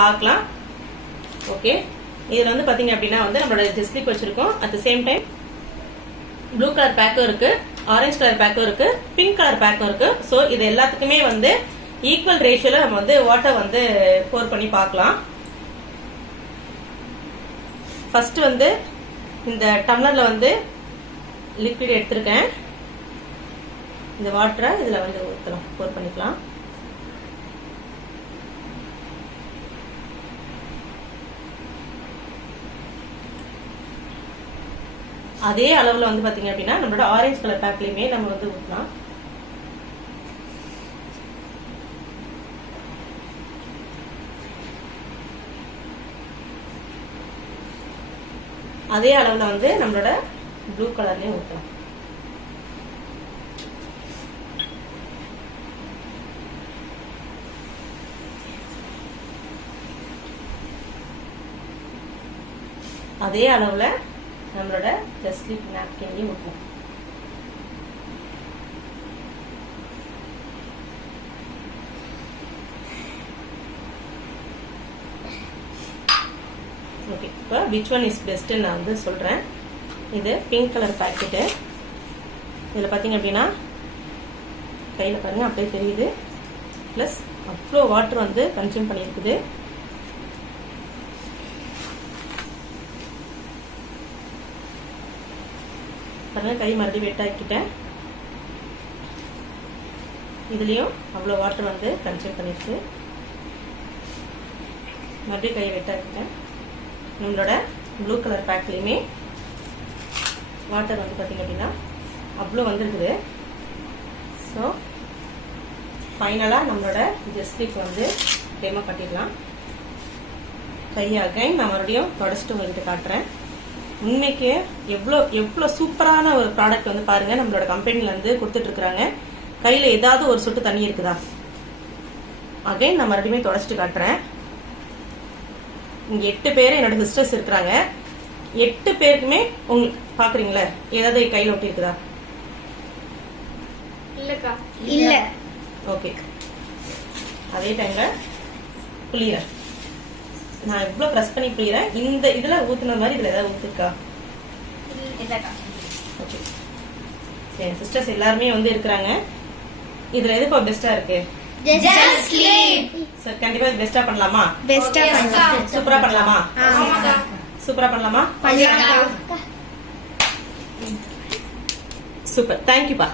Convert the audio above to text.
பார்க்கலாம். ஓகே இதில் வந்து பார்த்தீங்க அப்படின்னா வந்து நம்மளோட ஜெஸ்லிப் வச்சுருக்கோம். At the same time blue colour பேக்கும் இருக்குது ஆரஞ்சு கலர் பேக்கும் இருக்குது பிங்க் கலர் பேக்கும் இருக்குது ஸோ இது எல்லாத்துக்குமே வந்து ஈக்குவல் ரேஷியோவில் நம்ம வந்து வாட்டர் வந்து போர் பண்ணி பார்க்கலாம். ஃபர்ஸ்ட் வந்து இந்த டம்ளரில் வந்து லிக்விட் எடுத்திருக்கேன். இந்த வாட்டரை இதில் வந்து ஊற்றலாம் போர் பண்ணிக்கலாம். அதே அளவுல வந்து பாத்தீங்க அப்படின்னா நம்மளோட ஆரஞ்சு கலர் பேக்லயுமே நம்ம வந்து ஊற்றலாம் அதே அளவுல வந்து நம்மளோட ப்ளூ கலர்லயும் ஊற்றலாம் அதே அளவுல நம்மளோட ஜஸ்லிப் நாப்கின்லையும் ஊற்றலாம் ஓகே இப்போ விச் ஒன் இஸ் பெஸ்ட்டு நான் வந்து சொல்கிறேன் இது பிங்க் கலர் பேக்கெட்டு இதில் பார்த்தீங்க அப்படின்னா கையில் பாருங்கள் அப்படியே தெரியுது. ப்ளஸ் அவ்வளோ வாட்டர் வந்து கன்சியூம் பண்ணியிருக்குது. பாருங்கள் கை மறுபடியும் வெட்டாக்கிட்டேன் இதுலேயும் அவ்வளோ வாட்டர் வந்து கன்சியூம் பண்ணிடுச்சு. மறுபடியும் கையை வெட்டாக்கிட்டேன் நம்மளோட ப்ளூ கலர் பேக்லேயுமே வாட்டர் வந்து பார்த்தீங்க அப்படின்னா அவ்வளோ வந்துருக்குது. ஸோ ஃபைனலாக நம்மளோட ஜெஸ்டிக் வந்து டெமோ கட்டிடலாம் கையாக நான் மறுபடியும் தொடச்சிட்டு உங்கள்கிட்ட காட்டுறேன். உண்மைக்கு எவ்வளோ எவ்வளோ சூப்பரான ஒரு ப்ராடக்ட் வந்து பாருங்க நம்மளோட கம்பெனில இருந்து கொடுத்துட்டு இருக்காங்க கையில ஏதாவது ஒரு சொட்டு தண்ணி இருக்குதா? அகைன் நான் மறுபடியும் தொடச்சிட்டு காட்டுறேன். இங்க எட்டு பேர் என்னோட சிஸ்டர்ஸ் இருக்கிறாங்க. எட்டு பேருக்குமே உங்க பாக்குறீங்களா? ஏதாவது கையில ஒட்டி இருக்குதா? இல்லக்கா. இல்ல. ஓகே அதே டைம்ல புளியறேன் நான் இவ்வளோ ப்ரெஸ் பண்ணி புளியறேன் இந்த இதுல ஊத்துன மாதிரி இதுல ஏதாவது இல்லக்கா ஓகே என் சிஸ்டர்ஸ் எல்லாருமே வந்து இருக்கிறாங்க. இதுல எது இப்போ பெஸ்டா இருக்கு? சார் கண்டிப்பா பெஸ்டா பண்ணலாமா? பெஸ்டா பண்ணலாம். சூப்பரா பண்ணலாமா? சூப்பரா பண்ணலாமா? பண்ணலாம் சூப்பர் தேங்க்யூப்பா